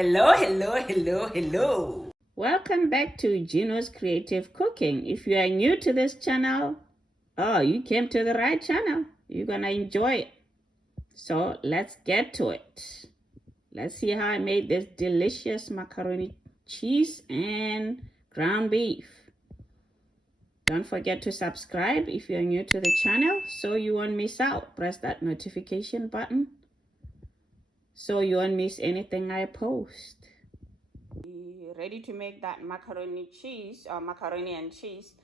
Hello. Welcome back to Gino's Creative Cooking. If you are new to this channel, oh, you came to the right channel. You're gonna enjoy it. So let's get to it. Let's see how I made this delicious macaroni cheese and ground beef. Don't forget to subscribe if you're new to the channel so you won't miss out. Press that notification button so you won't miss anything I post. Ready to make that macaroni cheese or macaroni and cheese.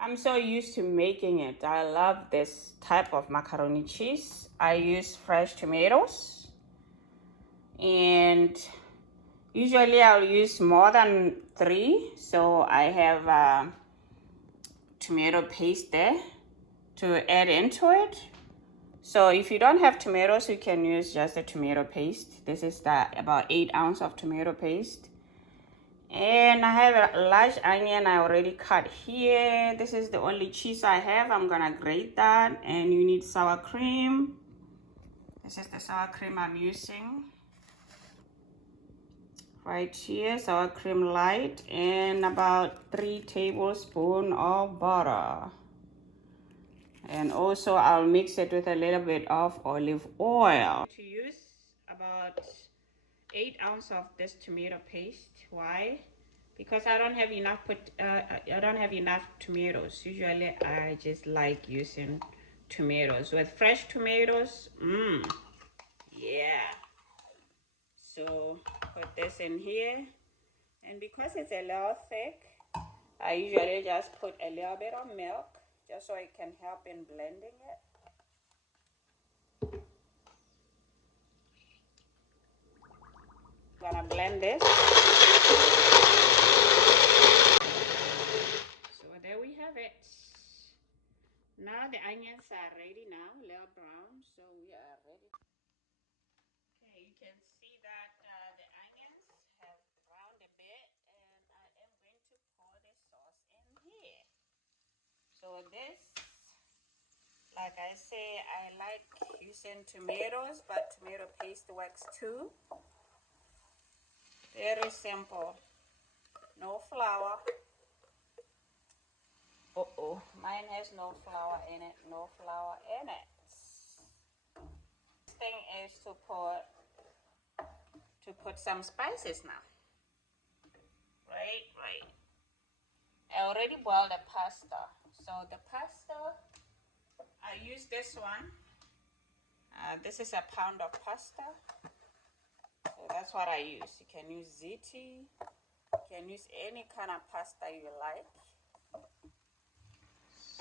I'm so used to making it. I love this type of macaroni cheese. I use fresh tomatoes, and usually I'll use more than 3, so I have tomato paste there to add into it. So if you don't have tomatoes, you can use just the tomato paste. This is about 8 ounces of tomato paste. And I have a large onion I already cut here. This is the only cheese I have. I'm gonna grate that. And you need sour cream. This is the sour cream I'm using right here, sour cream light, and about 3 tablespoons of butter. And also I'll mix it with a little bit of olive oil. To use about 8 ounces of this tomato paste. Why? Because I don't have enough tomatoes. Usually I just like using tomatoes. With fresh tomatoes, yeah. So put this in here, and because it's a little thick, I usually just put a little bit of milk just so it can help in blending it. I'm gonna blend this. So there we have it. Now the onions are ready now, a little brown, so we are ready. Okay, you can see that the onions have browned a bit, and I am going to pour the sauce in here. So this, like I say, I like using tomatoes, but tomato paste works too. Very simple. No flour. Mine has no flour in it. No flour in it. This thing is to put some spices now. Right. I already boiled the pasta. So the pasta, I use this one. This is a pound of pasta. So that's what I use. You can use ziti. You can use any kind of pasta you like.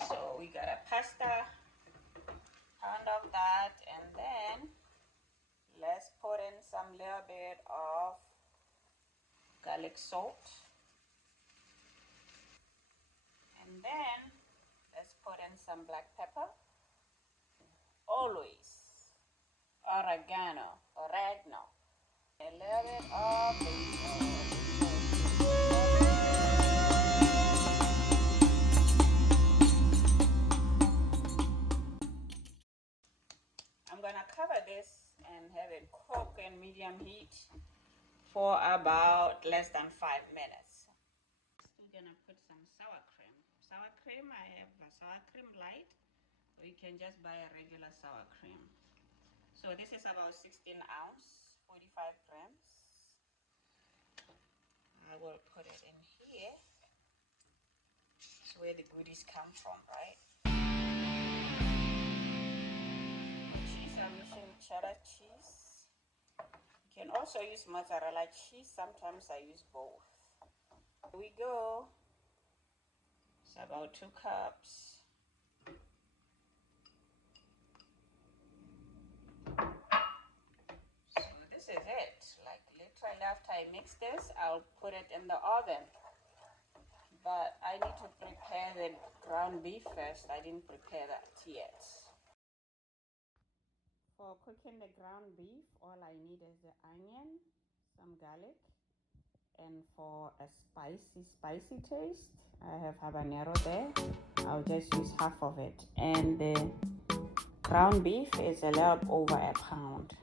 So we got a pasta, pound of that, and then let's put in some little bit of garlic salt. And then let's put in some black pepper. Always oregano. A little bit of basil. I'm gonna cover this and have it cook in medium heat for about less than 5 minutes. We're gonna put some sour cream. Sour cream, I have a sour cream light, or you can just buy a regular sour cream. So this is about 16 ounces, 45 grams. I will put it in here. It's where the goodies come from, right? Cheese, I'm using cheddar cheese. You can also use mozzarella cheese. Sometimes I use both. Here we go. It's about 2 cups. So this is it. Like literally after I mix this, I'll put it in the oven. But I need to prepare the ground beef first. I didn't prepare that yet. For cooking the ground beef, all I need is the onion, some garlic, and for a spicy taste, I have habanero there. I'll just use half of it. And the ground beef is a little over a pound.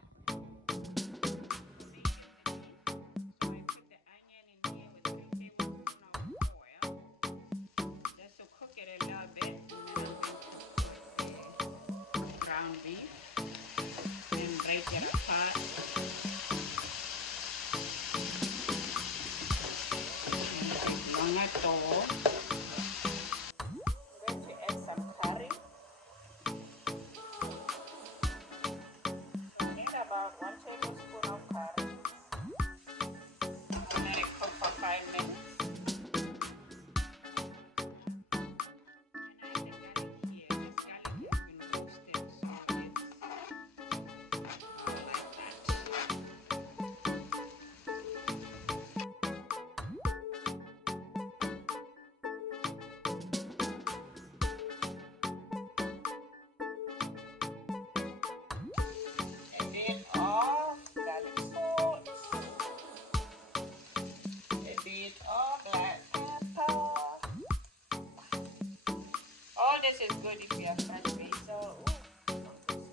all this is good if you have fresh basil.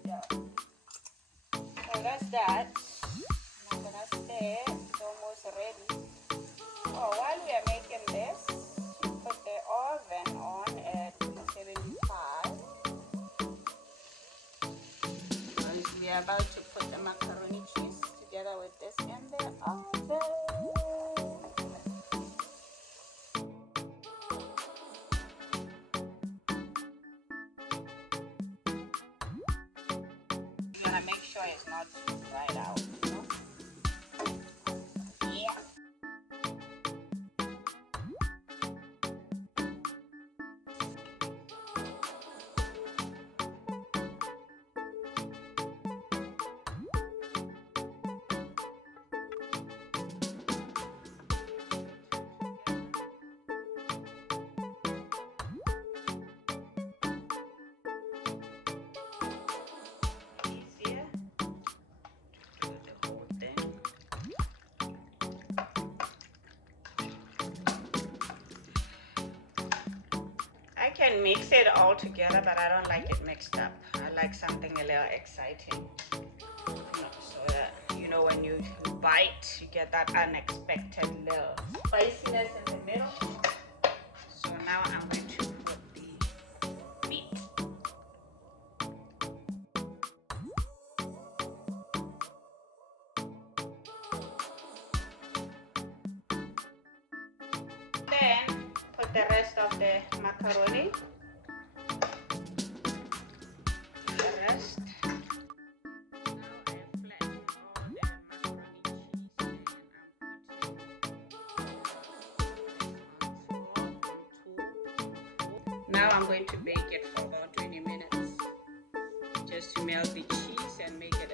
Yeah. So that's that. I'm gonna stir. It's almost ready. Oh, while we are making this, put the oven on at 75. We are about to put the macaroni cheese together with this in the oven. You're gonna make sure it's not dried out, you know? Yeah. I can mix it all together, but I don't like it mixed up. I like something a little exciting. So that, you know, when you bite, you get that unexpected little spiciness in the middle. So now I'm going to put the meat. Then put the rest of the macaroni. The rest. Now I'm going to bake it for about 20 minutes just to melt the cheese and make it